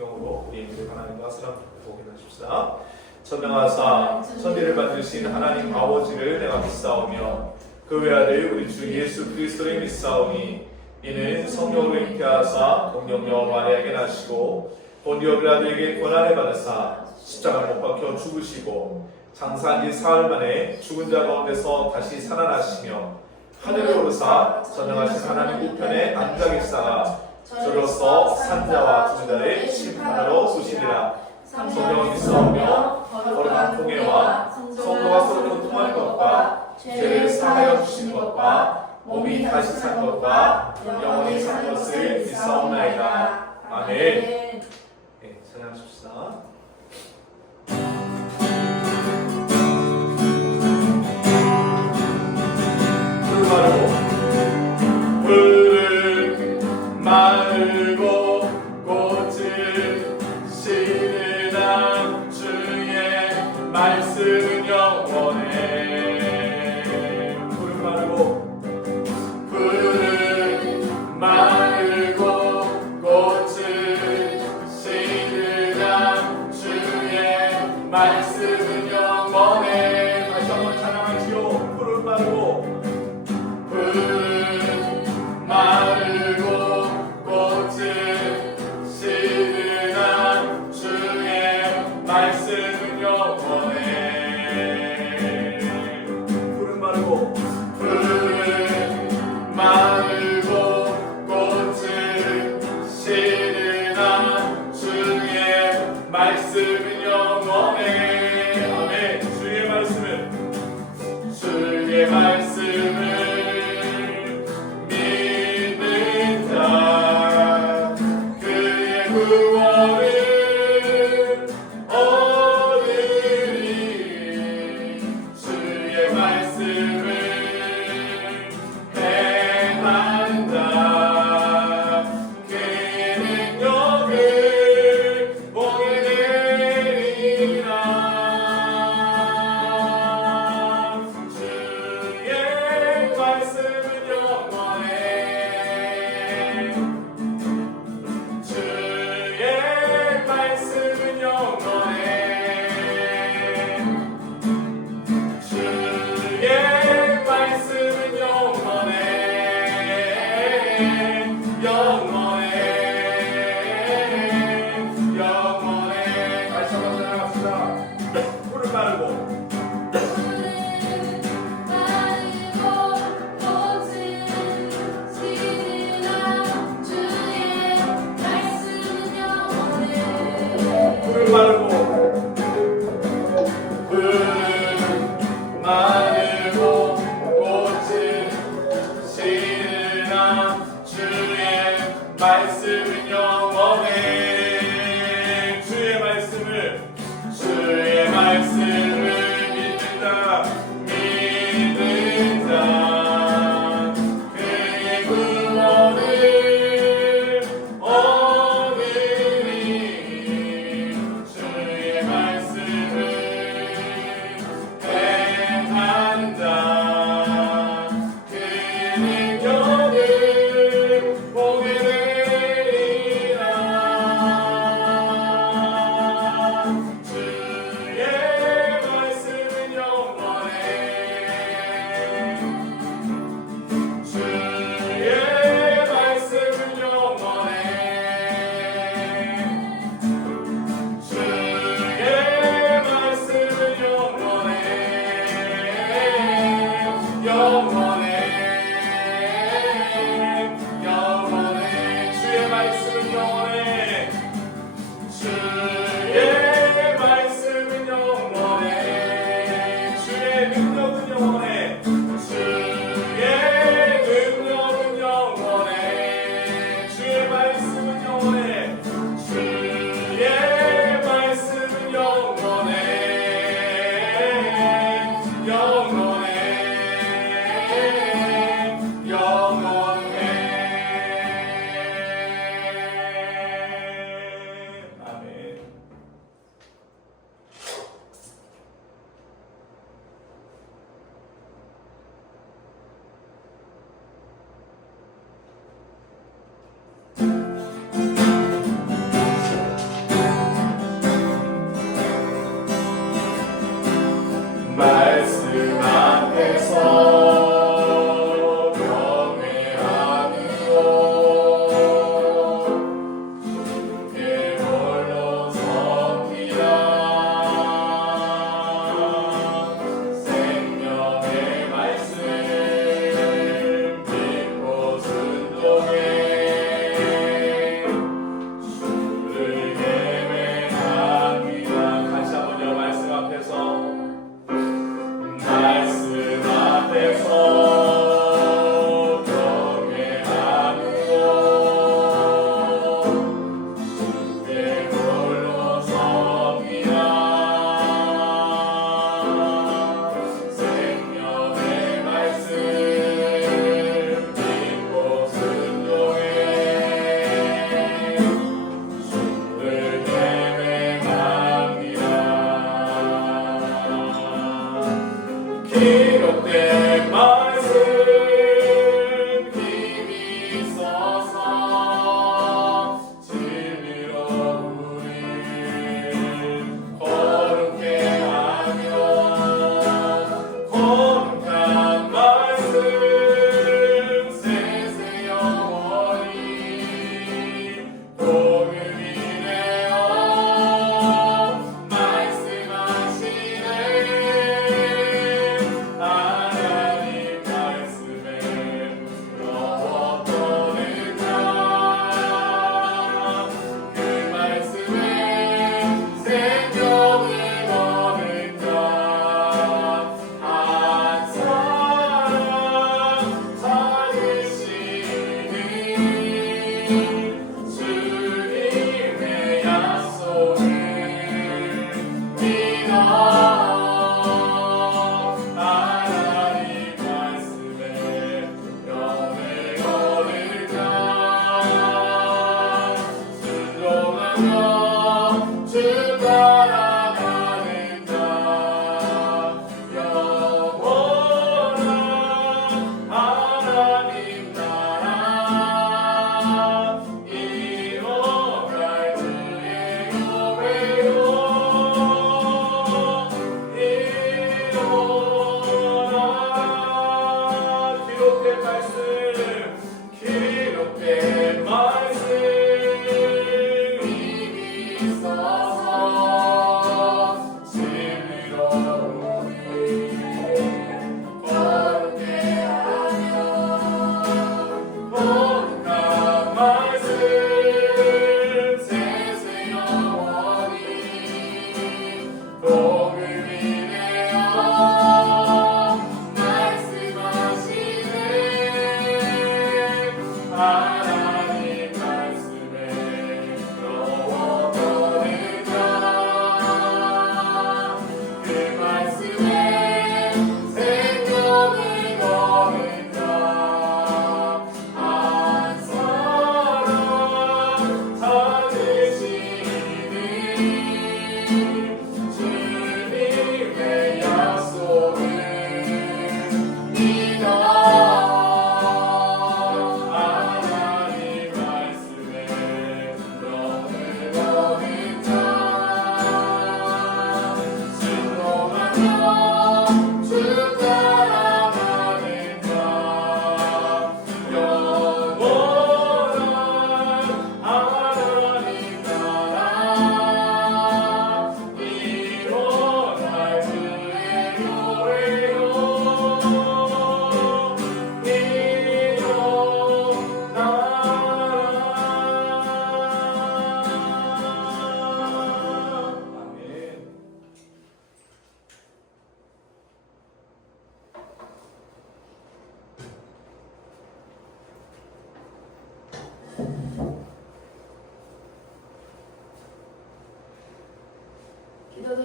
성경으로 우리 하나님과 사랑 고백하십시다. 천명하사 천지를 만드신 하나님 아버지를 내가 믿사오며 그 외아들 우리 주 예수 그리스도를 믿사오니 이는 성령으로 잉태하사 동정녀 마리아에게 나시고 본디오 빌라도에게 고난을 받으사 십자가에 못 박혀 죽으시고 장사한 지 사흘 만에 죽은 자 가운데서 다시 살아나시며 하늘에 오르사 전능하신 하나님 우편에 앉아 계시다가 저로서 산자와 죽은 자를 심판하러 오시리라. 성령을 믿사오며 거룩한 통회와 성도가 서로 통하는 것과 죄를 사하여 주시는 것과 몸이 다시 산 것과 영원히 산 것을 믿사옵나이다. 아멘. 네, 찬양하십시다. 푸른 마르고 꽃을 시드나 주의 말씀은 영원해. 푸른 마르고 꽃을 시드나 주의 말씀은 영원해. 다시 한번 찬양하시오. 푸른 마르고 꽃을 시드나 주의 말씀은 영원해. 푸른 마르고 꽃을 시드나 주의 말씀은 영원해. 아멘. 주의 말씀을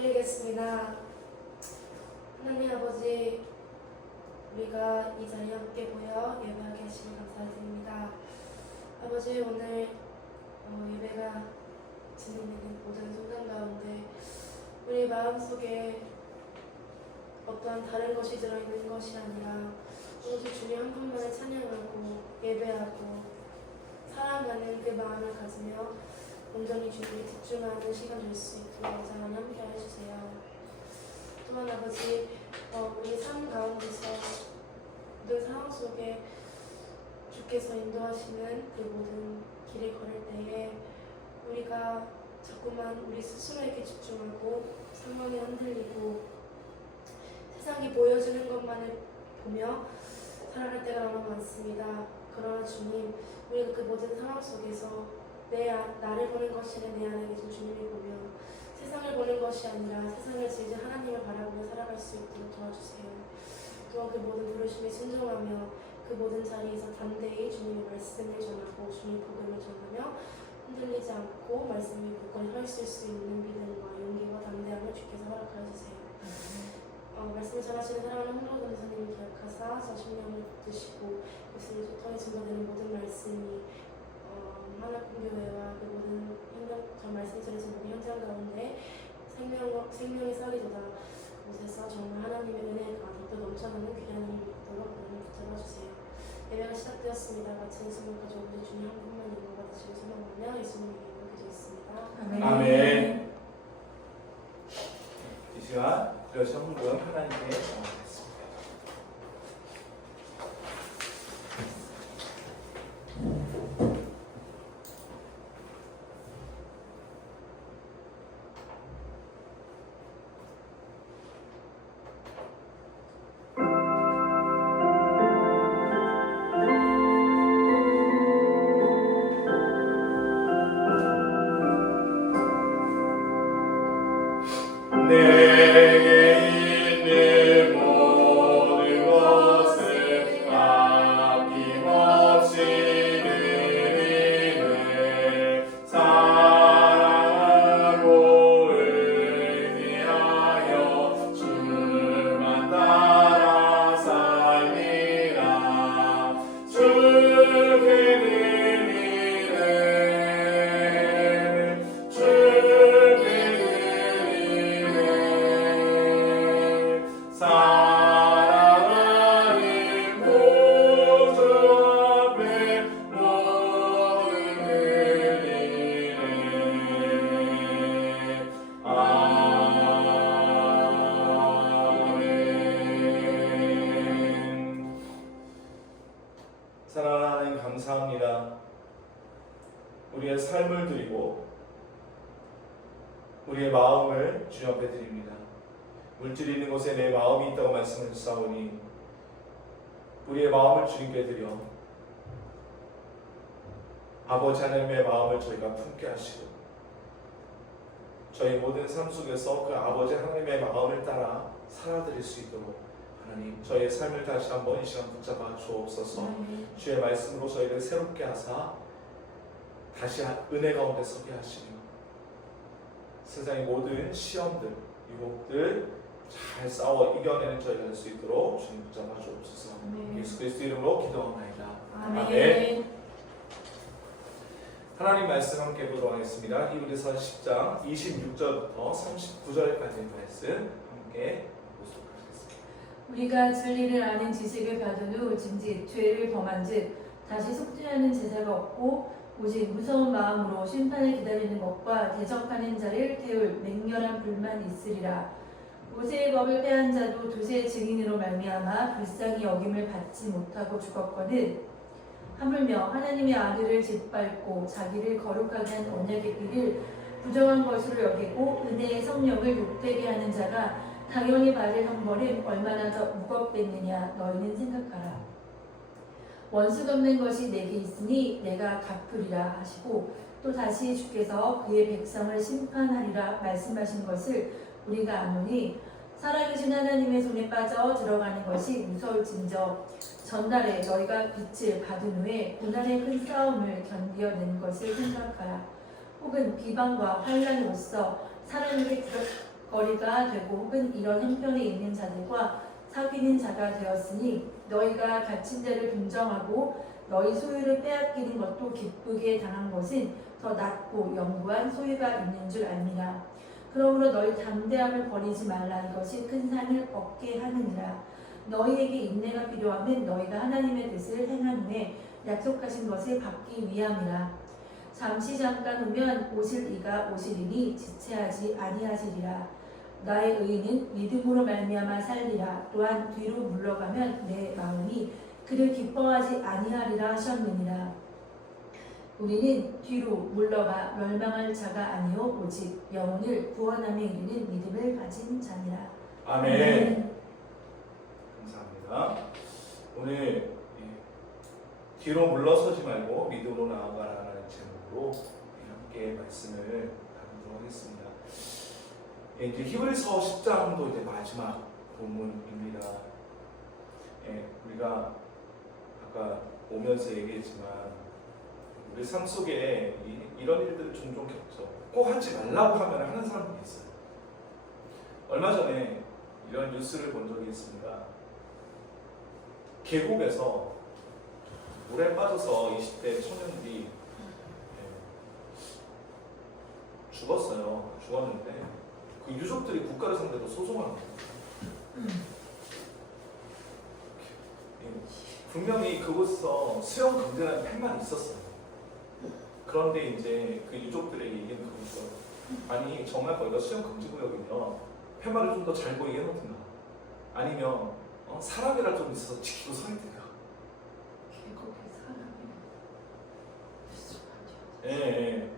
기도드리겠습니다. 하나님 아버지, 우리가 이 자리에 함께 모여 예배하게 하시니 감사드립니다. 아버지, 오늘 예배가 진행되는 모든 순간 가운데 우리 마음속에 어떠한 다른 것이 들어있는 것이 아니라 오직 주님 한 분만을 찬양하고 예배하고 사랑하는 그 마음을 가지며 온전히 주님에 집중하는 시간 될 수 있도록 하나님 함께 해주세요. 또한 아버지, 우리 삶 가운데서 모든 상황 속에 주께서 인도하시는 그 모든 길을 걸을 때에 우리가 자꾸만 우리 스스로에게 집중하고 상황에 흔들리고 세상이 보여주는 것만을 보며 살아갈 때가 너무 많습니다. 그러나 주님, 우리가 그 모든 상황 속에서 나를 보는 것이 아니라 내 안에 계신 주님을 보며 세상을 보는 것이 아니라 세상을 지으신 하나님을 바라보며 살아갈 수 있도록 도와주세요. 또한 그 모든 부르심에 순종하며 그 모든 자리에서 담대히 주님의 말씀을 전하고 주님의 복음을 전하며 흔들리지 않고 말씀이 굳건히 서 있을 수 있는 믿음과 용기와 담대함을 주께서 허락하여 주세요. 말씀을 전하시는 사랑하는 홍로 전사님을 기억하사 저 심령을 붙드시고 예수님을 통해 증거되는 모든 말씀이 하나님교회와 그 모든 저 말씀 전해진 모든 현장 가운데 생명이 살리도다 곳에서 정말 하나님의 은혜가 더욱더 넘쳐나는 귀한 힘이 있도록 하나님 붙잡아 주세요. 예배가 시작되었습니다. 마치는 순간까지 오늘 주님 한 분만 인고 받으시고 소망하며 예수님의 이름으로 기도했습니다. 아멘. 이 시간 그래서 헌금 하나님께 드리겠습니다. 내게 있는 모든 것을 아낌없이 드리네. 사랑하고 의지하여 주만 따라 살리라. 주께 드리네. 사랑하는 구주 앞에 모든 드리네. 아멘. 사랑하는 하나님 감사합니다. 우리의 삶을 드리고 우리의 마음을 주님 앞에 드립니다. 물질이 있는 곳에 내 마음이 있다고 말씀을 주사오니 우리의 마음을 주님께 드려 아버지 하나님의 마음을 저희가 품게 하시고 저희 모든 삶 속에서 그 아버지 하나님의 마음을 따라 살아드릴 수 있도록 하나님 저희의 삶을 다시 한번 이 시간 붙잡아 주옵소서. 주의 말씀으로 저희를 새롭게 하사 다시 은혜 가운데 서게 하시며 세상의 모든 시험들 유혹들 잘 싸워 이겨내는 저희가 될 수 있도록 주님 붙잡아 주옵소서. 예수 그리스도 이름으로 기도합니다. 아멘. 하나님 말씀 함께 보도록 하겠습니다. 히브리서 10장 26절부터 39절까지의 말씀 함께 보도록 하겠습니다. 우리가 진리를 아는 지식을 받은 후 짐짓 죄를 범한즉 다시 속죄하는 제사가 없고 오직 무서운 마음으로 심판을 기다리는 것과 대적하는 자를 태울 맹렬한 불만이 있으리라. 모세의 법을 패한 자도 두세 증인으로 말미암아 불쌍히 여김을 받지 못하고 죽었거든. 하물며 하나님의 아들을 짓밟고 자기를 거룩하게 한 언약의 길을 부정한 것으로 여기고 은혜의 성령을 욕되게 하는 자가 당연히 받을 형벌은 얼마나 더 무겁겠느냐 너희는 생각하라. 원수 갚는 것이 내게 있으니 내가 갚으리라 하시고 또 다시 주께서 그의 백성을 심판하리라 말씀하신 것을 우리가 아노니 살아계신 하나님의 손에 빠져 들어가는 것이 무서울진저 전날에 너희가 빛을 받은 후에 고난의 큰 싸움을 견디어낸 것을 생각하라. 혹은 비방과 환란으로써 사람에게 거리가 되고 혹은 이런 형편에 있는 자들과 사귀는 자가 되었으니 너희가 갇힌 자를 동정하고 너희 소유를 빼앗기는 것도 기쁘게 당한 것은 더 낫고 영구한 소유가 있는 줄 압니다. 그러므로 너희 담대함을 버리지 말라. 이것이 큰 상을 얻게 하느니라. 너희에게 인내가 필요하면 너희가 하나님의 뜻을 행하느니 약속하신 것을 받기 위함이라. 잠시 잠깐 오면 오실 이가 오시리니 지체하지 아니하시리라. 나의 의인은 믿음으로 말미암아 살리라. 또한 뒤로 물러가면 내 마음이 그를 기뻐하지 아니하리라 하셨느니라. 우리는 뒤로 물러가 멸망할 자가 아니요 오직 영혼을 구원함에 이르는 믿음을 가진 자니라. 아멘. 감사합니다. 오늘 뒤로 물러서지 말고 믿음으로 나아가라는 제목으로 함께 말씀을 나누도록 하겠습니다. 이제 히브리서 10장도 이제 마지막 본문입니다. 우리가 아까 오면서 얘기했지만 우리 삶 속에 이런 일들을 종종 겪죠. 꼭 하지 말라고 하면 하는 사람들이 있어요. 얼마 전에 이런 뉴스를 본 적이 있습니다. 계곡에서 물에 빠져서 20대 청년들이 죽었는데 그 유족들이 국가를 상대로 소송하는 거예요. 분명히 그곳에서 수영 금지라는 팻말이 있었어요. 그런데 이제 그 유족들에게 얘기는 그거죠. 아니 정말 거기가 수영 금지 구역이면 팻말을 좀 더 잘 보이게 해놓든가 아니면 사람이라 좀 있어서 지키고 서 있든가. 예.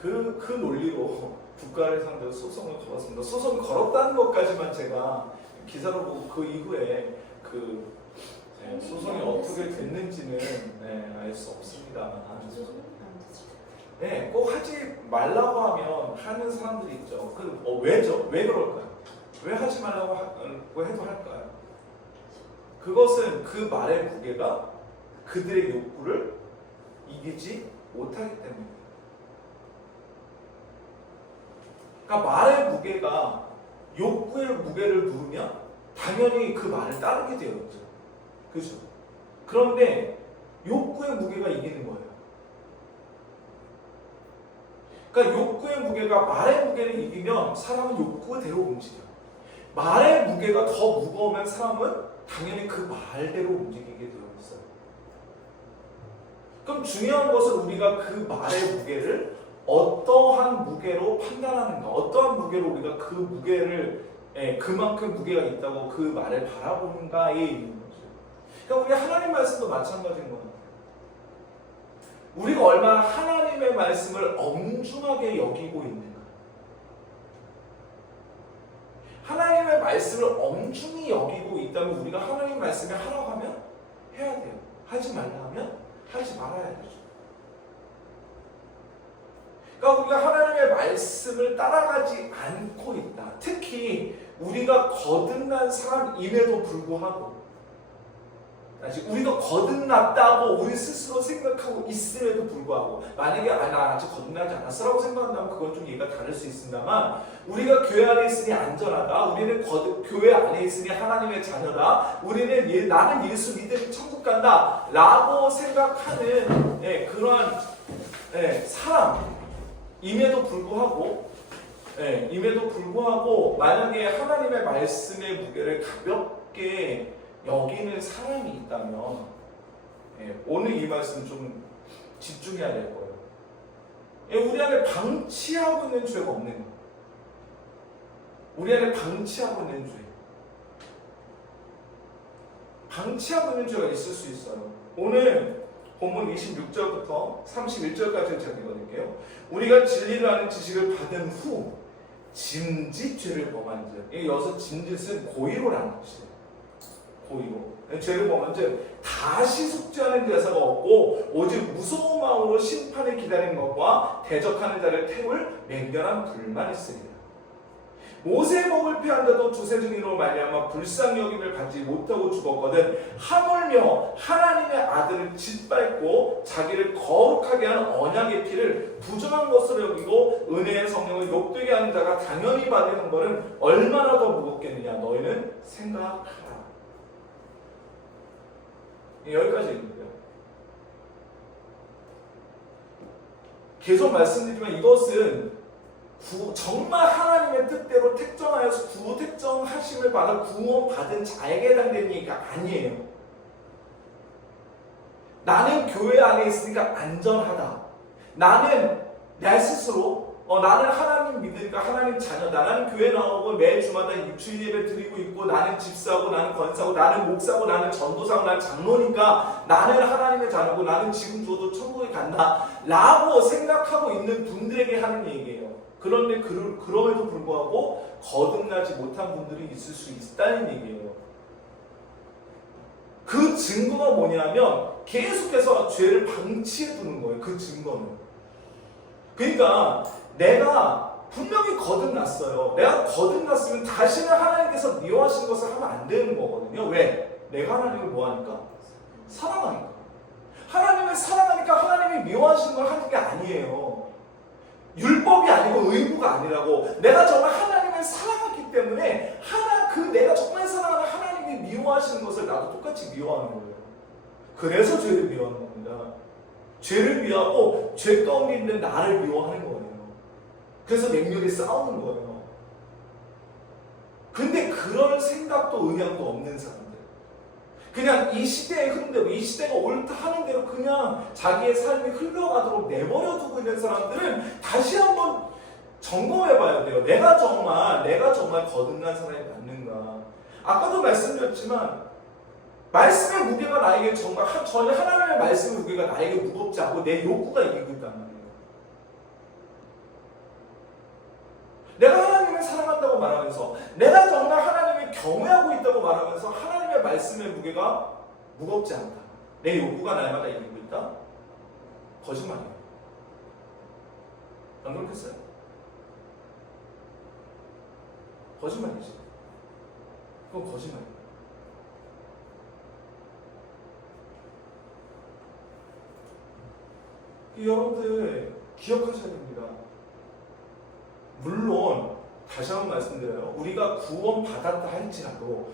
그 논리로 국가를 상대로 소송을 걸었습니다. 소송을 걸었다는 것까지만 제가 기사로 보고 그 이후에 소송이 어떻게 됐는지는 알 수 없습니다. 네, 꼭 하지 말라고 하면 하는 사람들이 있죠. 왜죠? 왜 그럴까요? 왜 하지 말라고 해도 할까요? 그것은 그 말의 무게가 그들의 욕구를 이기지 못하기 때문입니다. 그러니까 말의 무게가 욕구의 무게를 누르면 당연히 그 말을 따르게 되어 있죠. 그죠? 그런데 욕구의 무게가 이기는 거예요. 그러니까 욕구의 무게가 말의 무게를 이기면 사람은 욕구대로 움직여요. 말의 무게가 더 무거우면 사람은 당연히 그 말대로 움직이게 되어 있어요. 그럼 중요한 것은 우리가 그 말의 무게를 어떠한 무게로 판단하는가, 어떠한 무게로 우리가 그 무게를 그만큼 무게가 있다고 그 말을 바라보는가에 있는 거죠. 그러니까 우리 하나님 말씀도 마찬가지인 거예요. 우리가 얼마나 하나님의 말씀을 엄중하게 여기고 있는가. 하나님의 말씀을 엄중히 여기고 있다면 우리가 하나님 말씀에 하라고 하면 해야 돼요. 하지 말라 하면 하지 말아야 되죠. 그러니까 우리가 하나님의 말씀을 따라가지 않고 있다. 특히 우리가 거듭난 사람임에도 불구하고 우리가 거듭났다고 우리 스스로 생각하고 있음에도 불구하고 만약에 나 아직 거듭나지 않았어라고 생각한다면 그건 좀 얘기가 다를 수 있습니다만 우리가 교회 안에 있으니 안전하다. 우리는 교회 안에 있으니 하나님의 자녀다. 우리는 나는 예수 믿으니 천국 간다 라고 생각하는 그러한 사람임에도 불구하고 만약에 하나님의 말씀의 무게를 가볍게 여기는 사람이 있다면 오늘 이 말씀 좀 집중해야 될 거예요. 우리 안에 방치하고 있는 죄가 없는 거예요. 우리 안에 방치하고 있는 죄. 방치하고 있는 죄가 있을 수 있어요. 오늘 본문 26절부터 31절까지 제가 읽어드릴게요. 우리가 진리를 아는 지식을 받은 후 짐짓 죄를 범한 즉, 여기서 짐짓은 고의로라는 것이에요. 고의로. 죄를 범한 즉 다시 속죄하는 대사가 없고 오직 무서운 마음으로 심판을 기다리는 것과 대적하는 자를 태울 맹렬한 불만이 있으리라. 모세의 법을 피한 자도 두세 증인으로 말미암아 불쌍히 여김을 받지 못하고 죽었거든 하물며 하나님의 아들을 짓밟고 자기를 거룩하게 한 언약의 피를 부정한 것으로 여기고 은혜의 성령을 욕되게 하는 자가 당연히 받는 형벌은 얼마나 더 무겁겠느냐 너희는 생각하라. 여기까지 있는데요. 계속 말씀드리지만 이것은 정말 하나님의 뜻대로 택정하여서 구원 택정하심을 받아 구원받은 자에게 해당되는 얘기가 아니에요. 나는 교회 안에 있으니까 안전하다. 나는 내 스스로 나는 하나님 믿으니까 하나님 자녀다. 나는 교회 나오고 매 주마다 주일 예배 드리고 있고 나는 집사고 나는 권사고 나는 목사고 나는 전도사고 나는 장로니까 나는 하나님의 자녀고 나는 지금 죽어도 천국에 간다 라고 생각하고 있는 분들에게 하는 얘기예요. 그런데 그럼에도 불구하고 거듭나지 못한 분들이 있을 수 있다는 얘기예요. 그 증거가 뭐냐면 계속해서 죄를 방치해 두는 거예요. 그 증거는. 그러니까 내가 분명히 거듭났어요. 내가 거듭났으면 다시는 하나님께서 미워하신 것을 하면 안 되는 거거든요. 왜? 내가 하나님을 뭐하니까? 사랑하니까. 하나님을 사랑하니까 하나님이 미워하시는 걸 하는 게 아니에요. 율법이 아니고 의무가 아니라고. 내가 정말 하나님을 사랑하기 때문에 내가 정말 사랑하는 하나님이 미워하시는 것을 나도 똑같이 미워하는 거예요. 그래서 죄를 미워하는 겁니다. 죄를 미워하고 죄 가운데 있는 나를 미워하는 거예요. 그래서 맹렬히 싸우는 거예요. 근데 그럴 생각도 의향도 없는 사람들, 그냥 이 시대의 흐름대로 이 시대가 옳다 하는 대로 그냥 자기의 삶이 흘러가도록 내버려 두고 있는 사람들은 다시 한번 점검해 봐야 돼요. 내가 정말 거듭난 사람이 맞는가. 아까도 말씀드렸지만 말씀의 무게가 나에게 전혀 하나님의 말씀의 무게가 나에게 무겁지 않고 내 욕구가 이기고 있단 말이에요. 내가 하나님을 사랑한다고 말하면서 내가 정말 하나님을 경외하고 있다고 말하면서 하나님의 말씀의 무게가 무겁지 않다. 내 욕구가 날마다 이기고 있다? 거짓말이에요. 안 그렇겠어요? 거짓말이지. 그건 거짓말이에요. 여러분들 기억하셔야 됩니다. 물론 다시 한번 말씀드려요. 우리가 구원받았다 할지라도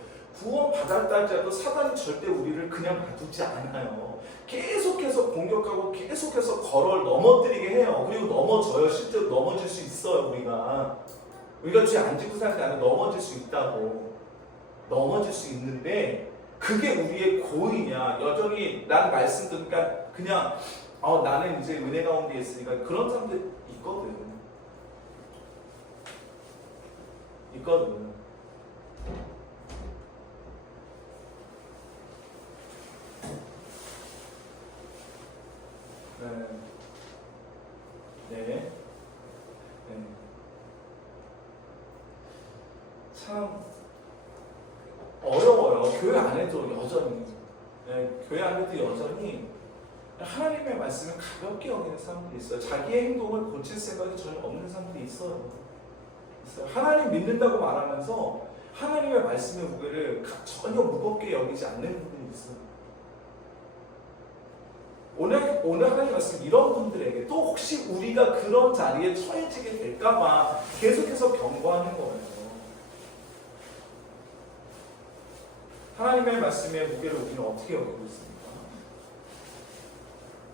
사단이 절대 우리를 그냥 놔두지 않아요. 계속해서 공격하고 계속해서 걸어를 넘어뜨리게 해요. 그리고 넘어져요. 실제로 넘어질 수 있어요. 우리가 죄 안 짓고 사는 게 아니라 넘어질 수 있다고. 넘어질 수 있는데 그게 우리의 고의냐. 여전히 난 말씀 듣니까 그냥 나는 이제 은혜 가운데 있으니까 그런 사람들 있거든. 네. 참 어려워요. 교회 안에도 여전히. 교회 안에도 여전히 하나님의 말씀을 가볍게 여기는 사람들이 있어요. 자기의 행동을 고칠 생각이 전혀 없는 사람들이 있어요. 하나님 믿는다고 말하면서 하나님의 말씀의 무게를 전혀 무겁게 여기지 않는 분들이 있어요. 오늘 하나님 말씀 이런 분들에게 또 혹시 우리가 그런 자리에 처해지게 될까봐 계속해서 경고하는 거예요. 하나님의 말씀의 무게를 우리는 어떻게 여기고 있습니까?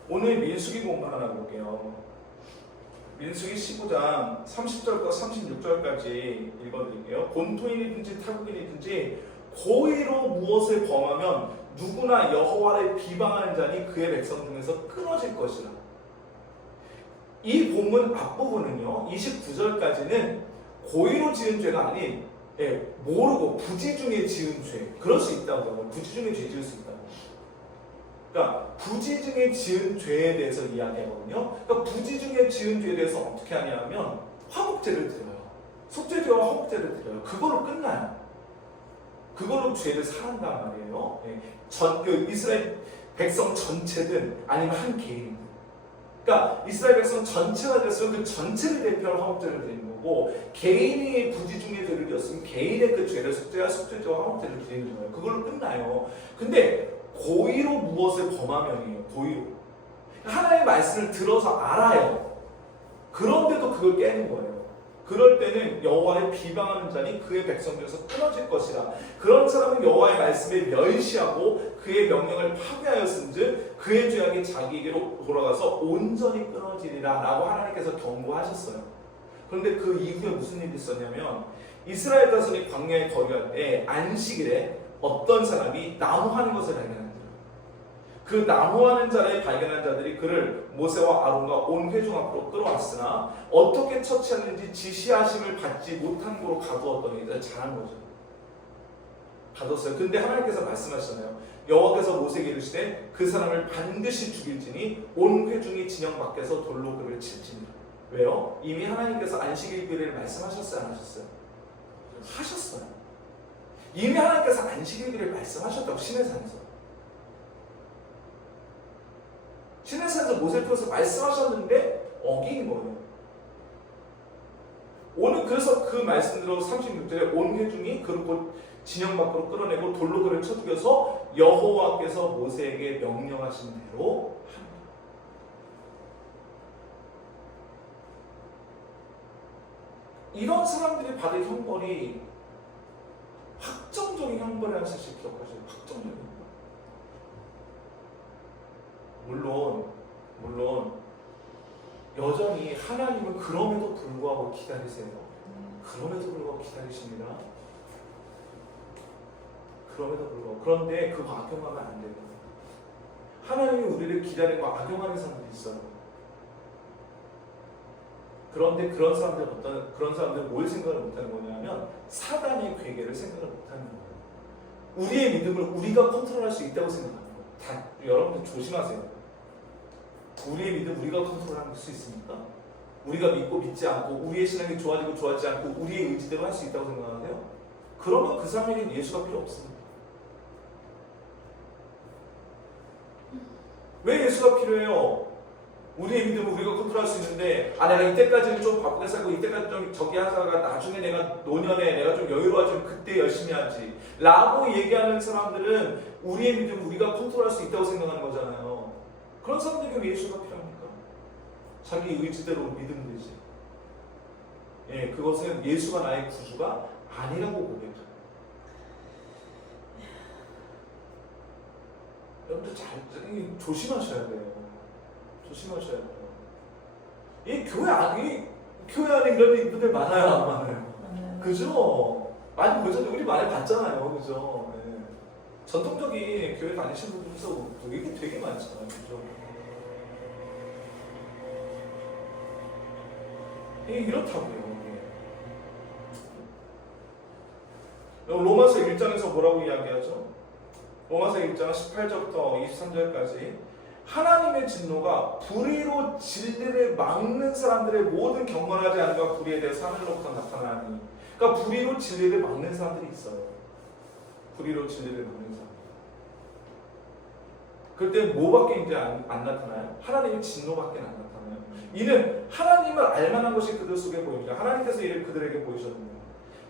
오늘 민수기 본문 하나 볼게요. 민수기 15장 30절과 36절까지 읽어드릴게요. 본토인이든지 타국인이든지 고의로 무엇을 범하면 누구나 여호와를 비방하는 자니 그의 백성 중에서 끊어질 것이라. 이 본문 앞부분은요, 29절까지는 고의로 지은 죄가 아닌 모르고 부지 중에 지은 죄, 그럴 수 있다고요. 부지 중에 죄 지을 수 있다고. 그러니까 부지 중에 지은 죄에 대해서 이야기하거든요. 그러니까 부지 중에 지은 죄에 대해서 어떻게 하냐면 화목제를 드려요. 속죄제와 화목제를 드려요. 그걸로 끝나요. 그걸로 죄를 사한단 말이에요. 이스라엘 백성 전체든 아니면 한 개인이든 그러니까 이스라엘 백성 전체가 됐으면 그 전체를 대표하는 화목제를 드리는 거고, 개인이 부지 중에 죄를 지었으면 개인의 그 죄를 속죄와 속죄제와 화목제를 드리는 거예요. 그걸로 끝나요. 근데 고의로 무엇을 범하면이에요. 고의로. 하나님의 말씀을 들어서 알아요. 그런데도 그걸 깨는 거예요. 그럴 때는 여호와를 비방하는 자니 그의 백성들에서 끊어질 것이라. 그런 사람은 여호와의 말씀을 멸시하고 그의 명령을 파괴하였은즉 그의 죄악이 자기에게로 돌아가서 온전히 끊어지리라 라고 하나님께서 경고하셨어요. 그런데 그 이후에 무슨 일이 있었냐면, 이스라엘 자손이 광야에 거류할 때 안식일에 어떤 사람이 나무하는 것을 발견한 거예요. 그 나무하는 자를 발견한 자들이 그를 모세와 아론과 온 회중 앞으로 끌어왔으나 어떻게 처치하는지 지시하심을 받지 못한 곳으로 가두었더니, 잘한 거죠. 가뒀어요. 근데 하나님께서 말씀하시잖아요. 여호와께서 모세에게 이르시되 그 사람을 반드시 죽일지니 온 회중이 진영 밖에서 돌로 그를 칠지니라. 왜요? 이미 하나님께서 안식일기를 말씀하셨어요, 안 하셨어요? 하셨어요. 이미 하나님께서 안식일기를 말씀하셨다고, 시내산에서. 시내산에서 모세를 통해서 말씀하셨는데 어긴 거예요. 오늘 그래서 그 말씀대로 36절에 온 회중이 그를 곧 진영 밖으로 끌어내고 돌로 그를 쳐 죽여서 여호와께서 모세에게 명령하신 대로 합니다. 이런 사람들이 받을 형벌이 확정적인 형벌이라는 사실 기억하셔야 돼요. 확정적인 형벌. 물론 여전히 하나님은 그럼에도 불구하고 기다리세요. 그럼에도 불구하고 기다리십니다. 그럼에도 불구하고. 그런데 그거 악용하면 안 돼요. 하나님이 우리를 기다리고 악용하는 사람들이 있어요. 그런데 그런 사람들 뭘 생각을 못하는 거냐면 사단의 괴계를 생각을 못하는 거예요. 우리의 믿음을 우리가 컨트롤할 수 있다고 생각하는 거예요. 여러분들 조심하세요. 우리의 믿음 우리가 컨트롤할 수 있습니까? 우리가 믿고 믿지 않고 우리의 신앙이 좋아지고 좋아지지 않고 우리의 의지대로 할 수 있다고 생각하세요? 그러면 그 사람에게는 예수가 필요 없습니다. 왜 예수가 필요해요? 우리의 믿음을 우리가 컨트롤할 수 있는데, 내가 이때까지는 좀 바쁘게 살고 이때까지 좀 저기 하다가 나중에 내가 노년에 내가 좀 여유로워지면 그때 열심히 하지 라고 얘기하는 사람들은 우리의 믿음을 우리가 컨트롤할 수 있다고 생각하는 거잖아요. 그런 사람들에게 왜 예수가 필요합니까? 자기 의지대로 믿으면 되지. 예, 그것은 예수가 나의 구주가 아니라고 고백해요. 여러분들 조심하셔야 돼요. 조심하셔야 돼요. 이 교회 안에 이런 분들 많아요, 안 많아요? 그죠? 많이 보죠. 우리 많이 봤잖아요, 그죠? 네. 전통적인 교회 다니시는 분들도 되게 많잖아요, 그죠? 이렇다고요. 로마서 1장에서 뭐라고 이야기하죠? 로마서 1장 18절부터 23절까지 하나님의 진노가 불의로 진리를 막는 사람들의 모든 경건하지 않음과 불의에 대해서 하늘로부터 나타나니, 그러니까 불의로 진리를 막는 사람들이 있어요. 불의로 진리를 막는 사람. 그때 뭐밖에 이제 안 나타나요? 하나님의 진노밖에 안 나타나요. 이는 하나님을 알만한 것이 그들 속에 보입니다. 하나님께서 이를 그들에게 보이셨습니다.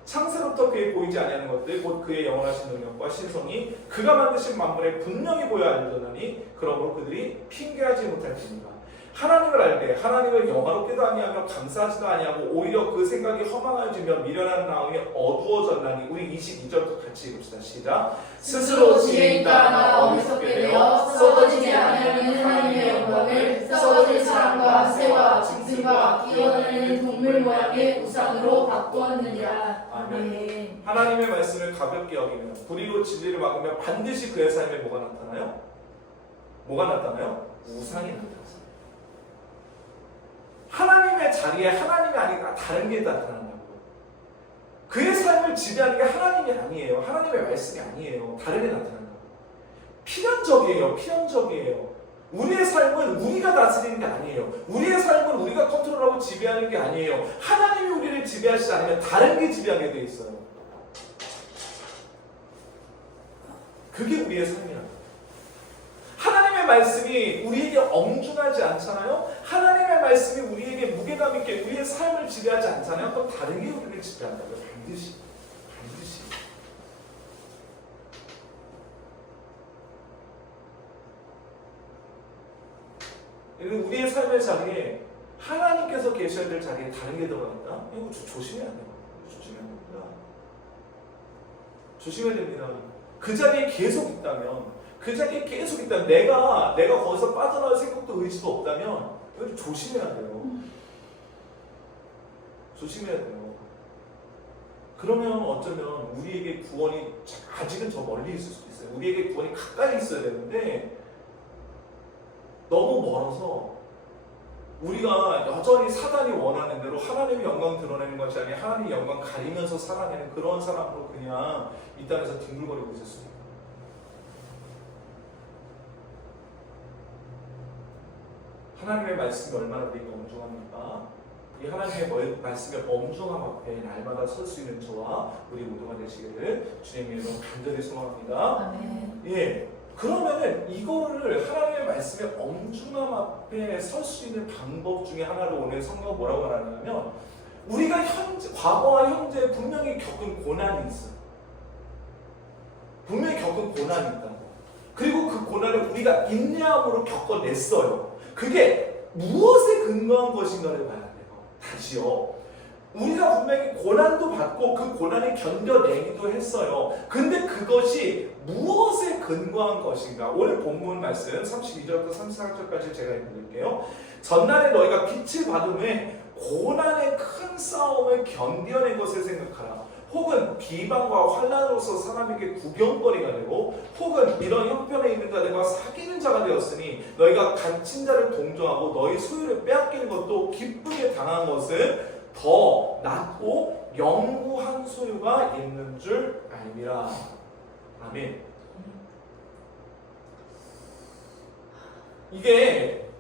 창세로부터 그에 보이지 아니하는 것들 곧 그의 영원하신 능력과 신성이 그가 만드신 만물에 분명히 보여 알려졌나니 그러므로 그들이 핑계하지 못할지니라. 하나님을 알되 하나님을 영화롭게도 아니하며 감사하지도 아니하고 오히려 그 생각이 허망하여지며 미련한 마음이 어두워졌나니. 우리 22절부터 같이 읽읍시다. 시작. 스스로 지혜 있다 하나 어리석게 되어 썩어지지 아니하는 하나님의 영광을 썩어질 사람과 새와 짐승과 기어다니는 동물 모양의 우상으로 바꾸었느니라. 아멘. 하나님의 말씀을 가볍게 여기면 불의로 진리를 막으면 반드시 그의 삶에 뭐가 나타나요? 뭐가 나타나요? 우상이 나타나요. 하나님의 자리에 하나님이 아니라 다른 게 나타난다고요. 그의 삶을 지배하는 게 하나님이 아니에요. 하나님의 말씀이 아니에요. 다른 게 나타난다고요. 필연적이에요. 우리의 삶은 우리가 다스리는 게 아니에요. 우리의 삶은 우리가 컨트롤하고 지배하는 게 아니에요. 하나님이 우리를 지배하시지 않으면 다른 게 지배하게 돼 있어요. 그게 우리의 삶이라고. 하나님의 말씀이 우리에게 엄중하지 않잖아요. 하나님의 말씀이 우리에게 무게감 있게 우리의 삶을 지배하지 않잖아요. 그럼 다른 게 우리를 지배한다고요. 반드시. 우리의 삶의 자리에 하나님께서 계셔야 될 자리에 다른 게 들어간다? 이거 조심해야 돼요. 조심해야 됩니다. 조심해야 됩니다. 그 자리에 계속 있다면, 내가 거기서 빠져나올 생각도 의지도 없다면, 이거 조심해야 돼요. 조심해야 돼요. 그러면 어쩌면 우리에게 구원이 아직은 저 멀리 있을 수도 있어요. 우리에게 구원이 가까이 있어야 되는데, 너무 멀어서 우리가 여전히 사단이 원하는 대로 하나님의 영광 드러내는 것이 아니라 하나님의 영광 가리면서 살아내는 그런 사람으로 그냥 이 땅에서 뒹굴거리고 있을 수 있습니다. 하나님의 말씀이 얼마나 우리에게 엄중합니까? 이 하나님의 말씀의 엄중함 앞에 날마다 설 수 있는 저와 우리 모두가 되시기를 주님의 이름으로 간절히 소망합니다. 아멘. 예. 그러면은 이거를 하나님의 말씀의 엄중함 앞에 설 수 있는 방법 중에 하나를 오늘 성경은 뭐라고 말하냐면, 우리가 과거와 현재 분명히 겪은 고난이 있어요. 분명히 겪은 고난이 있다고. 그리고 그 고난을 우리가 인내함으로 겪어냈어요. 그게 무엇에 근거한 것인가를 봐야 돼요. 다시요. 우리가 분명히 고난도 받고 그 고난을 견뎌내기도 했어요. 근데 그것이 무엇에 근거한 것인가? 오늘 본문 말씀 32절부터 34절까지 제가 읽을게요. 전날에 너희가 빛을 받은 후에 고난의 큰 싸움을 견뎌낸 것을 생각하라. 혹은 비방과 환난으로서 사람에게 구경거리가 되고, 혹은 이런 형편에 있는 자들과 사귀는 자가 되었으니 너희가 갇힌 자를 동정하고 너희 소유를 빼앗기는 것도 기쁘게 당한 것은 더 낫고 영구한 소유가 있는 줄 알미라. 아멘. 이게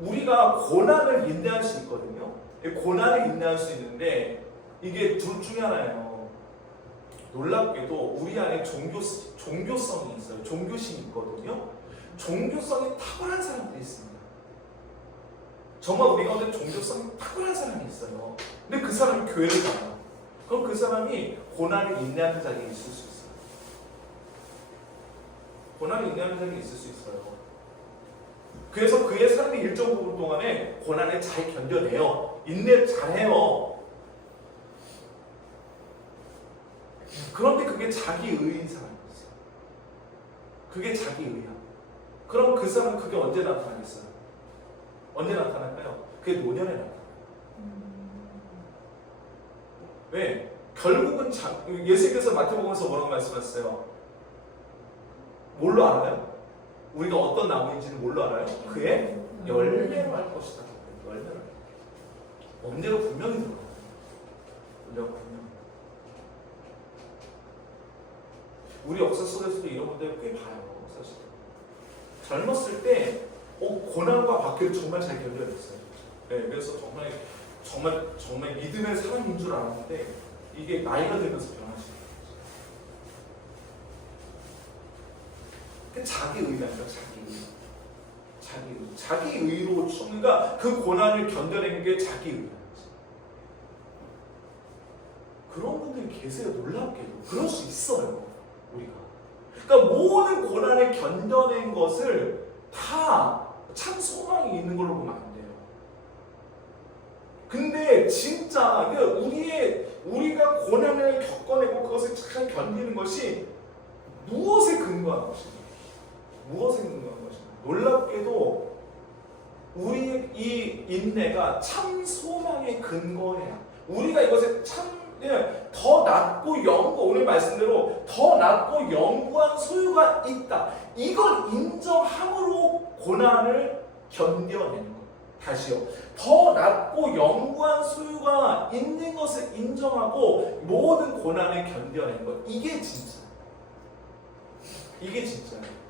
우리가 고난을 인내할 수 있거든요. 고난을 인내할 수 있는데 이게 둘 중에 하나예요. 놀랍게도 우리 안에 종교성이 있어요. 종교심이 있거든요. 종교성이 탁월한 사람들이 있습니다. 정말 우리 가운데 종교성이 탁월한 사람이 있어요. 근데 그 사람이 교회를 가요. 그럼 그 사람이 고난을 인내하는 자리에 있을 수 있어요. 고난을 인내하는 자리에 있을 수 있어요. 그래서 그의 삶의 일정 부분 동안에 고난을 잘 견뎌내요. 인내 잘해요. 그런데 그게 자기 의인 사람이 있어요. 그게 자기 의야. 그럼 그 사람은 그게 언제 나타나겠어요? 언제 나타날까요? 그게 노년에 나타나요. 왜? 결국은 예수님께서 마태복음에서 뭐라고 말씀하셨어요? 뭘로 알아요? 우리가 어떤 나무인지는 뭘로 알아요? 그의 열매로 알 것이다. 열매로. 언제가 분명히 들어가요. 언제가 분명히. 우리 역사 속에서도 이런 분들 꽤 봐요. 사실. 젊었을 때 고난과 박해를 정말 잘 견뎌냈어요. 네, 그래서 정말 믿음의 사람인 줄 알았는데 이게 나이가 들면서 변하시는 거죠. 자기 의라니까 자기 의로 그러니까 그 고난을 견뎌내는 게 자기 의라는 거지. 그런 분들이 계세요. 놀랍게도 그럴 수 있어요. 우리가. 그러니까 모든 고난을 견뎌낸 것을 다 참 소망이 있는 걸로 보면 안 돼요. 근데 진짜 우리가 고난을 겪어내고 그것을 잘 견디는 것이 무엇에 근거한 것인가? 무엇에 근거한 것인가? 놀랍게도 우리의 이 인내가 참 소망에 근거해야 우리가 이것에 더 낮고 오늘 말씀대로 더 낮고 영구한 소유가 있다. 이걸 인정함으로 고난을 견뎌내는 것. 다시요. 더 낮고 영구한 소유가 있는 것을 인정하고 모든 고난을 견뎌내는 것. 이게 진짜. 이게 진짜예요.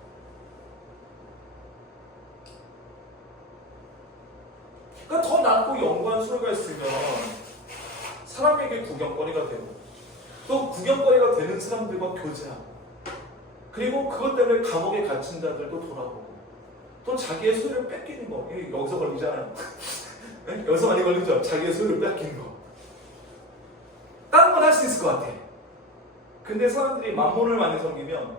그러니까 더 낮고 영구한 소유가 있으면 사람에게 구경거리가 되고 또 구경거리가 되는 사람들과 교제하고 그리고 그것 때문에 감옥에 갇힌 자들도 돌아보고 또 자기의 소유를 뺏기는 거. 이게 여기서 걸리잖아요. 네? 여기서 많이 걸리죠. 자기의 소유를 뺏기는 거. 다른 건 할 수 있을 것 같아. 근데 사람들이 만몬을 많이 섬기면,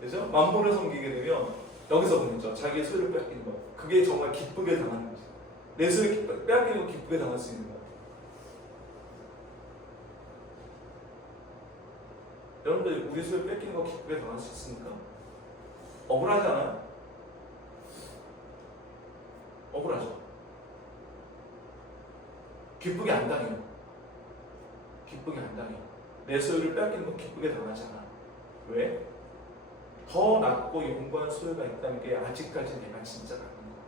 그죠? 만몬을 섬기게 되면 여기서 걸리죠. 자기의 소유를 뺏기는 거. 그게 정말 기쁘게 당하는 거지. 내 소유를 빼앗기는 거 기쁘게 당할 수 있는 거야. 여러분들 우리 소유 뺏기는 거 기쁘게 당할 수 있습니까? 억울하잖아요? 억울하죠? 기쁘게 안 당해요. 기쁘게 안 당해요. 내 소유를 뺏기는 거 기쁘게 당하지 않아. 왜? 더 낫고 영구한 소유가 있다는 게 아직까지 내가 진짜 갖는 거야.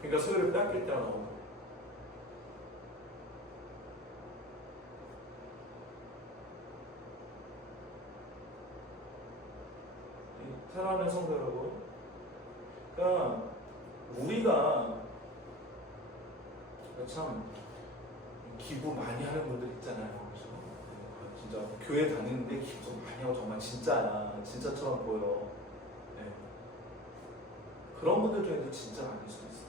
그러니까 소유를 뺏길 때가 너무 많아. 사랑하는 성도 여러분, 그러니까 우리가 참 기부 많이 하는 분들 있잖아요. 그렇죠? 진짜 교회 다니는데 기부 좀 많이 하고 정말 진짜야, 진짜처럼 보여. 네. 그런 분들 중에도 진짜 아닐 수 있어요.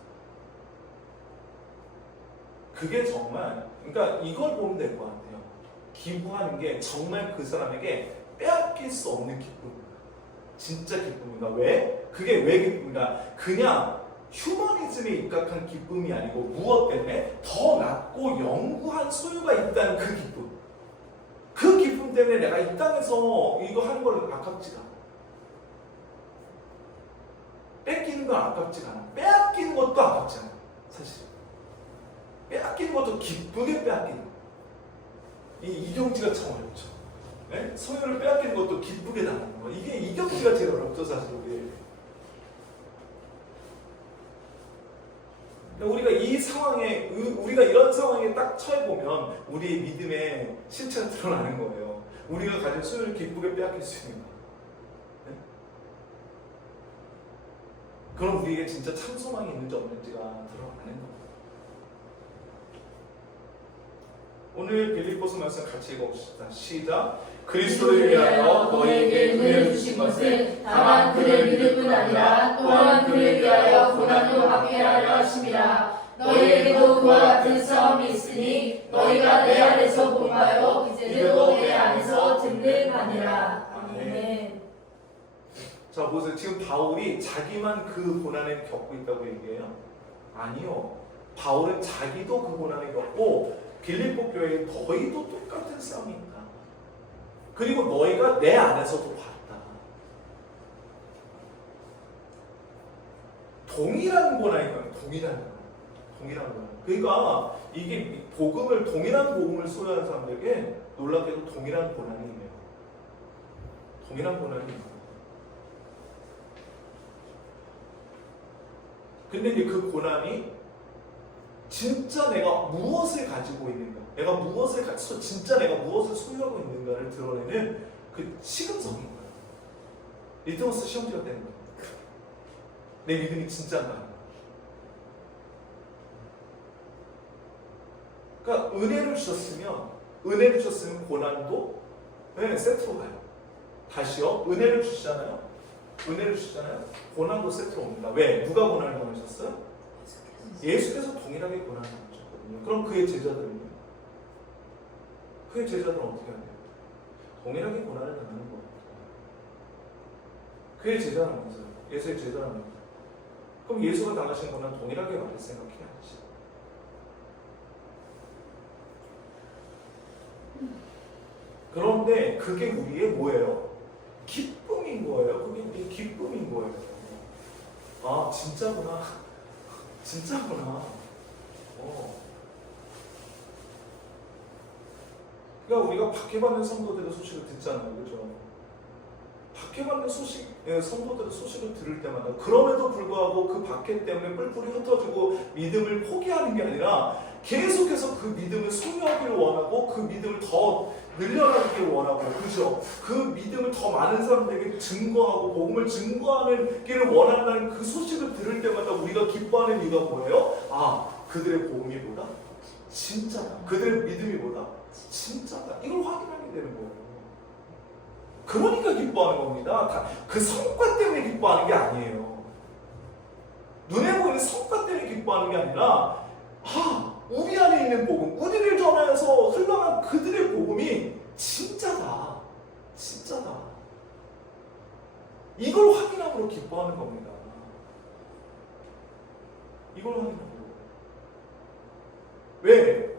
그게 정말, 그러니까 이걸 보면 될 것 같아요. 기부하는 게 정말 그 사람에게 빼앗길 수 없는 기쁨. 진짜 기쁨인가? 왜? 그게 왜 기쁨인가? 그냥 휴머니즘에 입각한 기쁨이 아니고 무엇 때문에? 더 낫고 영구한 소유가 있다는 그 기쁨. 그 기쁨 때문에 내가 이 땅에서 이거 하는 걸 아깝지가 않아. 뺏기는 건 아깝지가 않아. 빼앗기는 것도 아깝지 않아. 사실 빼앗기는 것도 기쁘게 빼앗기는 거. 이 이경지가 참 어렵죠. 네? 소유를 빼앗기는 것도 기쁘게 당하는 거. 이게 이경지가 제일 어렵죠, 사실 우리. 우리가 이 상황에, 우리가 이런 상황에 딱 처해 보면 우리의 믿음의 실체가 드러나는 거예요. 우리가 가진 소유를 기쁘게 빼앗길 수 있는 거. 네? 그럼 우리에게 진짜 참 소망이 있는지 없는지가 드러나는 거예요. 오늘 빌립보서 말씀 같이 읽어봅시다. 시작. 그리스도를 위하여 너희에게 은혜를 주신 것은 다만 그를 믿을 뿐 아니라 또한 그를 위하여 고난도 받게 하려 하심이라. 너희에게도 그와 같은 싸움이 있으니 너희가 내 안에서 본바요 이제도 내 안에서 든든하니라. 아멘. 자 보세요. 지금 바울이 자기만 그 고난을 겪고 있다고 얘기해요? 아니요. 바울은 자기도 그 고난을 겪고 빌립보 교회에 너희도 똑같은 싸움이 있다. 그리고 너희가 내 안에서도 봤다. 동일한 고난이거든요. 동일한 고난. 그러니까 이게 복음을, 동일한 복음을 소유한 사람들에게 놀랍게도 동일한 고난이 있네요. 동일한 고난이 있네요. 근데 이제 그 고난이 진짜 내가 무엇을 가지고 있는가, 내가 무엇을 가지고 진짜 내가 무엇을 소유하고 있는가를 드러내는 그 시금석인 거예요. 리트머스 시험지가 되는 거예요. 내 믿음이 진짜인가. 그러니까 은혜를 주셨으면 고난도 세트로 가요. 다시요. 은혜를 주시잖아요. 고난도 세트로 옵니다. 왜? 누가 고난을 당하셨어요? 예수께서 동일하게 고난을 당하셨거든요. 그럼 그의 제자들은요? 그의 제자들은 어떻게 하냐? 동일하게 고난을 당하는 거예요. 그의 제자는 뭐죠? 예수의 제자는 뭐죠? 그럼 예수가 당하신 고난 동일하게 받을 생각해야지. 그런데 그게 우리의 뭐예요? 기쁨인 거예요. 그게 우리의 기쁨인 거예요. 아, 진짜구나. 그러니까 우리가 박해받는 성도들의 소식을 듣잖아요. 그죠? 박해받는 성도들의 소식을 들을 때마다 그럼에도 불구하고 그 박해 때문에 뿔뿔이 흩어지고 믿음을 포기하는 게 아니라 계속해서 그 믿음을 소유하기를 원하고 그 믿음을 더 늘려나기를 원하고, 그죠? 그 믿음을 더 많은 사람들에게 증거하고 복음을 증거하기를 원한다는 그 소식을 들을 때마다 우리가 기뻐하는 이유가 뭐예요? 아, 그들의 복음이 뭐다? 진짜다. 그들의 믿음이 뭐다? 진짜다. 이걸 확인하게 되는 거예요. 그러니까 기뻐하는 겁니다. 그 성과 때문에 기뻐하는 게 아니에요. 그 성과 때문에 기뻐하는 게 아니에요. 그 성과 때문에 기뻐하는 게 아니에요. 그 성과 때문에 기뻐하는 게 아니에요. 그 성과 때문에 기뻐하는 게 아니에요. 그 성과 때문에 기뻐하는 게 아니에요. 기뻐하는 게 아니라 우리 안에 있는 복음, 우리를 전하여서 흘러간 그들의 복음이 진짜다. 진짜다. 이걸 확인함으로 기뻐하는 겁니다. 이걸 확인함으로. 왜?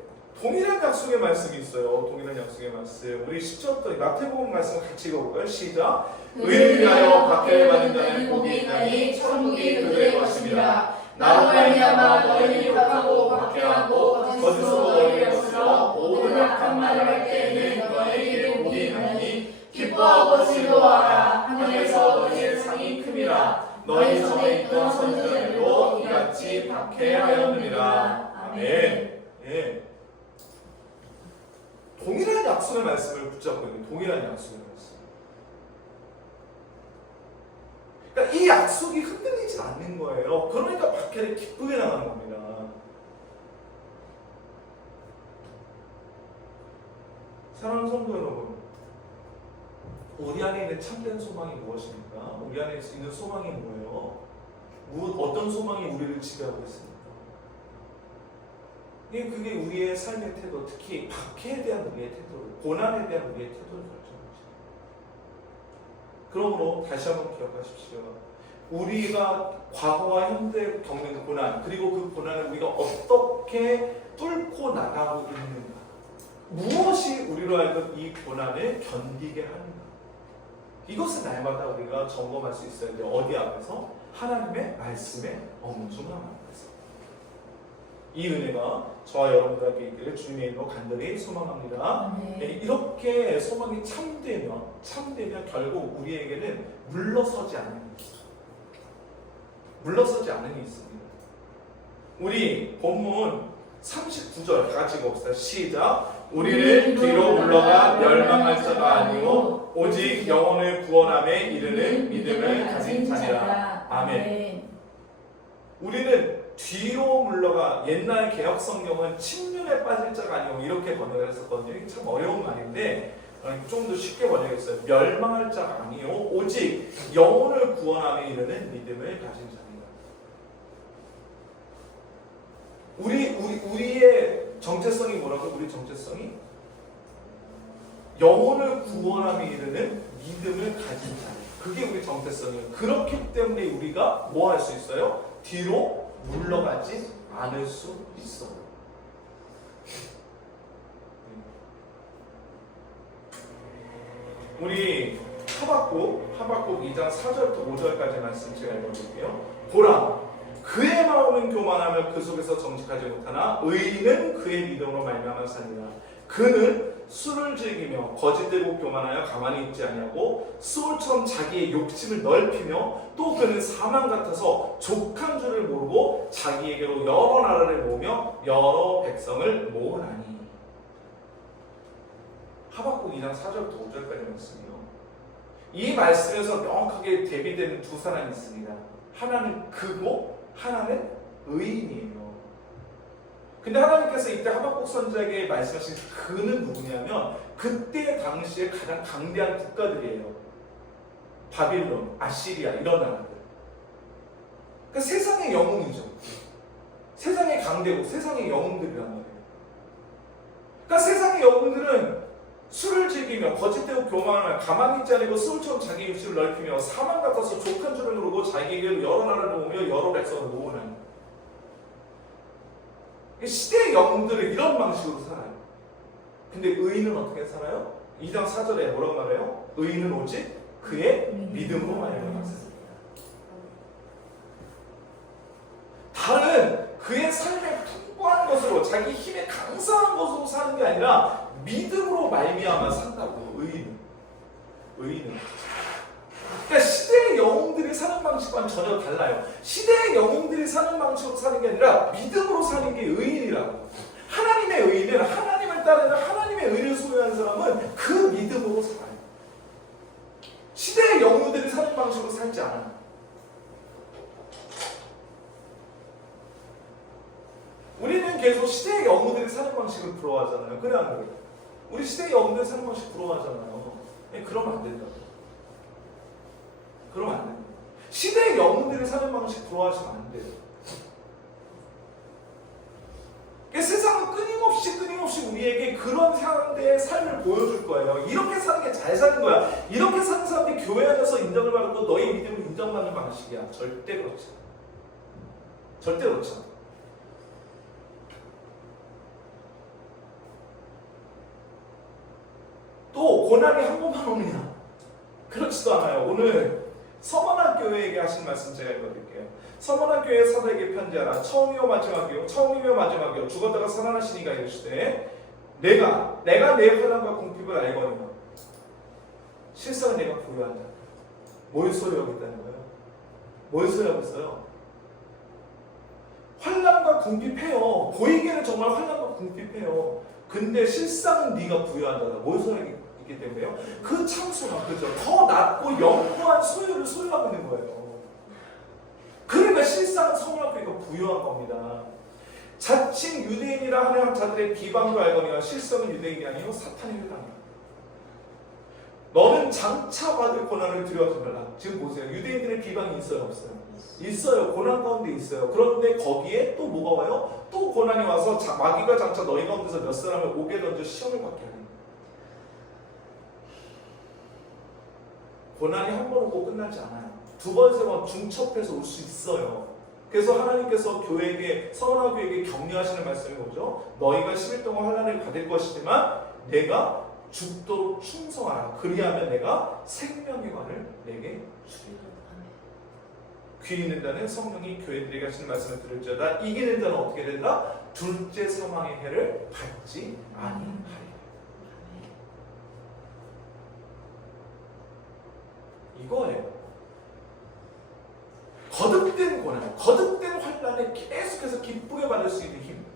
동일한 약속의 말씀이 있어요. 동일한 약속의 말씀. 우리 10절 마태복음 말씀 같이 읽어볼까요? 시작. 의를 위하여 박해를 받는 자는 복이 있나니 천국이 그들의 것입니다. 나로 말미암아 너희를 욕하고 박해하고 거짓으로 너희를 쓰러 모든 악한 말을 할 때에는 너희에게 복이 있나니 기뻐하고 즐거워하라. 하늘에서 너희의 상이 큼이라. 너희 전에 있던 선지자들도 이같이 박해하였느니라. 아멘. 예. 동일한 약속의 말씀을 붙잡고 있는 동일한 약속의 말씀. 그러니까 이 약속이 흔들리지 않는 거예요. 그러니까 박해를 기쁘게 나가는 겁니다. 사랑하는 성도 여러분, 우리 안에 있는 참된 소망이 무엇입니까? 우리 안에 있는 소망이 뭐예요? 어떤 소망이 우리를 지배하고 있습니까? 그게 우리의 삶의 태도, 특히 박해에 대한 우리의 태도, 고난에 대한 우리의 태도를 결정하죠. 그러므로 다시 한번 기억하십시오. 우리가 과거와 현재 겪는 고난, 그리고 그 고난을 우리가 어떻게 뚫고 나가고 있는가, 무엇이 우리로 하여금 이 고난을 견디게 하는가, 이것을 날마다 우리가 점검할 수 있어야 돼요. 어디 앞에서? 하나님의 말씀에 엄중함 앞에서. 이 은혜가 저와 여러분들에게 있기를 주님의 이름으로 간절히 소망합니다. 이렇게 소망이 참되면 결국 우리에게는 물러서지 않는 게 있습니다. 우리 본문 39절 다 같이 읽어봅시다. 시작. 우리는 뒤로 물러가 멸망할 자가 아니오 오직 영혼을 구원함에 이르는 믿음을 가진 자니라. 아멘. 우리는 뒤로 물러가, 옛날 개혁 성경은 침륜에 빠질 자가 아니오 이렇게 번역을 했었거든요. 이게 참 어려운 말인데 좀 더 쉽게 번역했어요. 멸망할 자가 아니오 오직 영혼을 구원함에 이르는 믿음을 가진 자니라. 우리의 정체성이 뭐라고? 우리 정체성이 영혼을 구원함에 이르는 믿음을 가진 자. 그게 우리 정체성이에요. 그렇기 때문에 우리가 뭐 할 수 있어요? 뒤로 물러가지 않을 수 있어요. 우리 하박국 2장 4절부터 5절까지 말씀 제가 읽어볼게요. 보라, 그의 마음은 교만하며 그 속에서 정직하지 못하나 의인은 그의 믿음으로 말미암아 사니라. 그는 술을 즐기며 거짓되고 교만하여 가만히 있지 아니하고 수울처럼 자기의 욕심을 넓히며 또 그는 사망 같아서 족한 줄을 모르고 자기에게로 여러 나라를 모으며 여러 백성을 모으나니. 하박국 2장 4절부터 5절까지 말씀이요. 이 말씀에서 명확하게 대비되는 두 사람이 있습니다. 하나는 그고 하나는 의인이에요. 근데 하나님께서 이때 하박국 선지자에게 말씀하신 그는 누구냐면 그때 당시에 가장 강대한 국가들이에요. 바빌론, 아시리아 이런 나라들. 그러니까 세상의 영웅이죠. 세상의 강대국, 세상의 영웅들이란 말이에요. 그러니까 세상의 영웅들은 술을 즐기며 거짓되고 교만하며 가만히 있지 않고 술처럼 자기 육신을 넓히며 사망 같아서 족한 줄을 모르고 자기에게로 여러 나라를 모으며 여러 백성을 모으는 시대의 영웅들은 이런 방식으로 살아요. 근데 의인은 어떻게 살아요? 2장 4절에 뭐라고 말해요? 의인은 오직 그의 믿음으로 말미암아 삽니다. 다른 그의 삶의 풍부한 것으로 자기 힘의 강성한 것으로 사는 게 아니라 믿음으로 말미암아 산다고. 의인은 그러니까 시대의 영웅들이 사는 방식과는 전혀 달라요. 시대의 영웅들이 사는 방식으로 사는 게 아니라 믿음으로 사는 게 의인이라고. 하나님의 의인은 하나님을 따르는 하나님의 의를 소유한 사람은 그 믿음으로 살아요. 시대의 영웅들이 사는 방식으로 살지 않아요. 우리는 계속 시대의 영웅들이 사는 방식을 부러워하잖아요. 그래 안 그래요? 우리 시대의 영웅들이 사는 방식 부러워하잖아요. 그러면 안 된다고. 그러면 안 됩니다. 시대의 영웅들이 사는 방식 부러워하시면 안 돼요. 우리에게 그런 상대의 삶을 보여줄 거예요. 이렇게 사는 게 잘 사는 거야. 이렇게 사는 사람들이 교회 안에서 인정을 받고 너희 믿음을 인정받는 방식이야. 절대 그렇지 않아. 절대 그렇지 않아. 또 고난이 한 번만 오느냐? 그렇지도 않아요. 오늘 서머나 교회에게 하신 말씀 제가 읽어드릴게요. 서머나 교회 사도에게 편지하라. 처음이요 마지막이요 처음이며 마지막이요 죽었다가 살아나시니가 이르시되 내가 내 환난과 궁핍을 알거니와 실상은 내가 부유한다. 뭘 소리하고 있다는 거예요? 뭘 소리하고 있어요? 환난과 궁핍해요. 보이기에는 정말 환난과 궁핍해요. 근데 실상은 네가 부유한다. 뭘 소리하기 있기 때문에요? 그 참소가 그죠? 더 낮고 영원한 소유를 소유하고 있는 거예요. 그러니까 실상은 성령교회가 부유한 겁니다. 자칭 유대인이라 하는 자들의 비방도 알거니와 실성은 유대인이 아니요 사탄의 회당이야. 너는 장차 받을 고난을 두려워하지 말라. 지금 보세요. 유대인들의 비방이 있어요 없어요? 있어요. 고난 가운데 있어요. 그런데 거기에 또 뭐가 와요? 또 고난이 와서 마귀가 장차 너희 가운데서 몇 사람을 옥에 던져 시험을 받게 하는 거예요. 고난이 한 번 오고 끝나지 않아요. 두 번, 세 번 중첩해서 올 수 있어요. 그래서 하나님께서 교회에게, 서머나 교회에게 격려하시는 말씀이 뭐죠? 너희가 10일 동안 환난을 받을 것이지만 내가 죽도록 충성하라. 그리하면 내가 생명의 관을 내게 주리라. 귀 있는 자는 성령이 교회들에게 하시는 말씀을 들을지어다. 이기는 자는 어떻게 된다? 둘째 사망의 해를 받지 아니하리라. 이거예요. 거듭된 고난, 거듭된 환난에 계속해서 기쁘게 받을 수 있는 힘.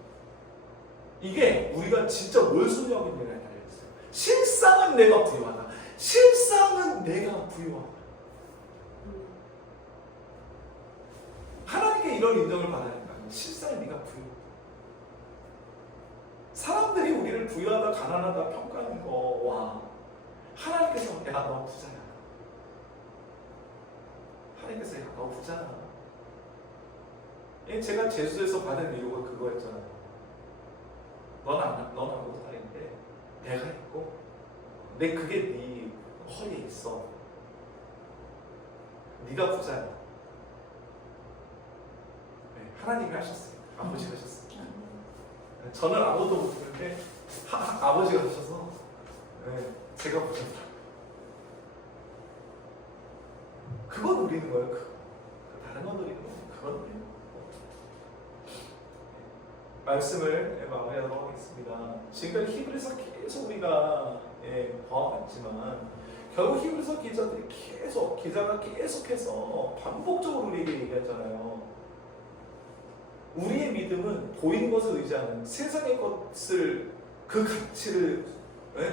이게 우리가 진짜 뭘 소유하고 있느냐에 달려있어요. 실상은 내가 부유하다. 실상은 내가 부유하다. 하나님께 이런 인정을 받아야 된다. 실상은 네가 부유하다. 사람들이 우리를 부유하다, 가난하다 평가하는 거와 하나님께서 야, 너 부자야. 하나님께서 야, 너 부자야. 제가 제수에서 받은 이유가 그거였잖아요. 넌 아무것도 아닌데 내가 있고 그게 네 허리에 있어. 네가 부자야. 네, 하나님이 하셨어요. 아버지가 하셨어요. 저는 아무것도 못했는데 아버지가 하셔서 네, 제가 부자다. 그거 누리는 거예요. 다른 거 누리는 거예요. 그거 누리는 거예요. 말씀을 마무리하도록 하겠습니다. 지금까지 히브리서 계속 우리가 봐왔지만 결국 히브리서 기자가 계속해서 반복적으로 우리에게 얘기했잖아요. 우리의 믿음은 보이는 것을 의지하는 세상의 것을 그 가치를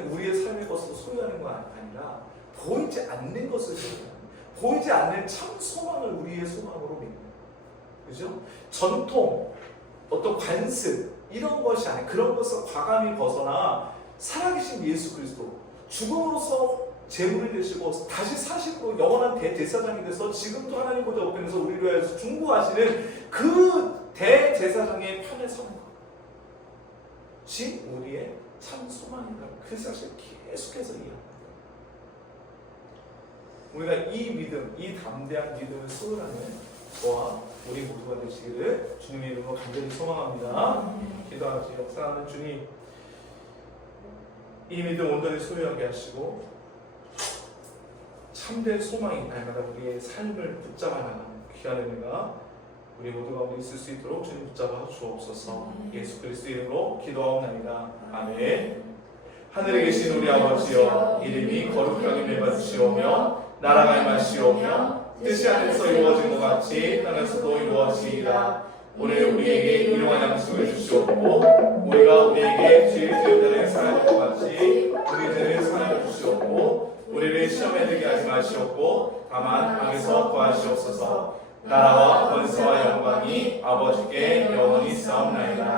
우리의 삶의 것으로 소유하는 건 아니라 보이지 않는 것을 소유하는, 보이지 않는 참 소망을 우리의 소망으로 믿는, 그죠? 전통, 어떤 관습 이런 것이 아닌 그런 것을 과감히 벗어나 살아계신 예수 그리스도 죽음으로써 제물이 되시고 다시 사심으로 영원한 대제사장이 돼서 지금도 하나님 보좌 우편에서 우리를 위하여서 중보하시는 그 대제사장의 편에 서는 것이 우리의 참 소망인가. 그 사실을 계속해서 이해합니다. 우리가 이 믿음, 이 담대한 믿음을 소유하는 저와 우리 모두가 되시기를 주님의 이름으로 간절히 소망합니다. 기도하지. 역사하는 주님, 이 믿음 온전히 소유하게 하시고 참된 소망이 날마다 우리의 삶을 붙잡아 나가는 귀한 은혜가 우리 모두 가운데 있을 수 있도록 주님 붙잡아 주옵소서. 예수 그리스도 이름으로 기도하옵나이다. 아멘. 하늘에 계신 우리 아버지여, 이름이 거룩하게 여겨주시오며 나라가 임하시오며 뜻이 하늘에서 이루어진 것 같이 땅에서도 이루어지이다. 오늘 우리에게 일용할 양식을 주시옵고 우리가 우리에게 죄를 지은 자에게 사하는 것 같이 우리 죄를 사하여 주시옵고 우리를 시험에 들게 하지 마시옵고 다만 악에서 구하시옵소서. 나라와 권세와 영광이 아버지께 영원히 싸움나이다.